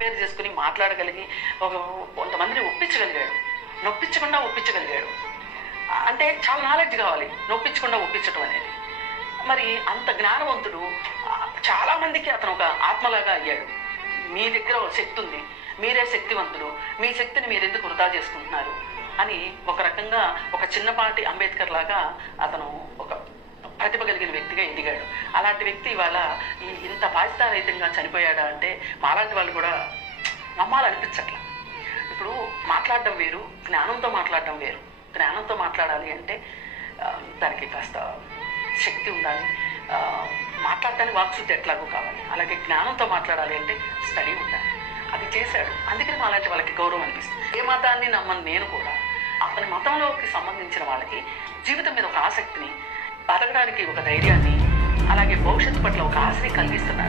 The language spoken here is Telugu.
కంపేర్ చేసుకుని మాట్లాడగలిగి ఒక కొంతమందిని ఒప్పించగలిగాడు, ఒప్పించగలిగాడు. అంటే చాలా నాలెడ్జ్ కావాలి నొప్పించకుండా ఒప్పించడం అనేది. మరి అంత జ్ఞానవంతుడు చాలామందికి అతను ఒక ఆత్మలాగా అయ్యాడు. మీ దగ్గర ఒక శక్తి ఉంది, మీరే శక్తివంతులు, మీ శక్తిని మీరు ఎందుకు వృధా చేసుకుంటున్నారు అని ఒక రకంగా ఒక చిన్నపాటి అంబేద్కర్ లాగా అతను ఒక ప్రతిభ కలిగిన వ్యక్తిగా ఎదిగాడు. అలాంటి వ్యక్తి ఇవాళ ఇంత బాధ్యతారహితంగా చనిపోయాడా అంటే మాలాంటి వాళ్ళు కూడా నమ్మాలనిపించట్ల. ఇప్పుడు మాట్లాడడం వేరు, జ్ఞానంతో మాట్లాడడం వేరు. జ్ఞానంతో మాట్లాడాలి అంటే దానికి కాస్త శక్తి ఉండాలి, మాట్లాడటానికి వాక్శుద్ధి ఎట్లాగో కావాలి. అలాగే జ్ఞానంతో మాట్లాడాలి అంటే స్టడీ ఉండాలి. అది చేశాడు. అందుకని మాలాంటి వాళ్ళకి గౌరవం అనిపిస్తుంది. ఏ మతాన్ని నమ్మను నేను కూడా అతని మతంలోకి సంబంధించిన వాళ్ళకి జీవితం మీద ఒక ఆసక్తిని, బతకడానికి ఒక ధైర్యాన్ని, అలాగే భవిష్యత్తు పట్ల ఒక ఆశని కలిగిస్తున్నాడు.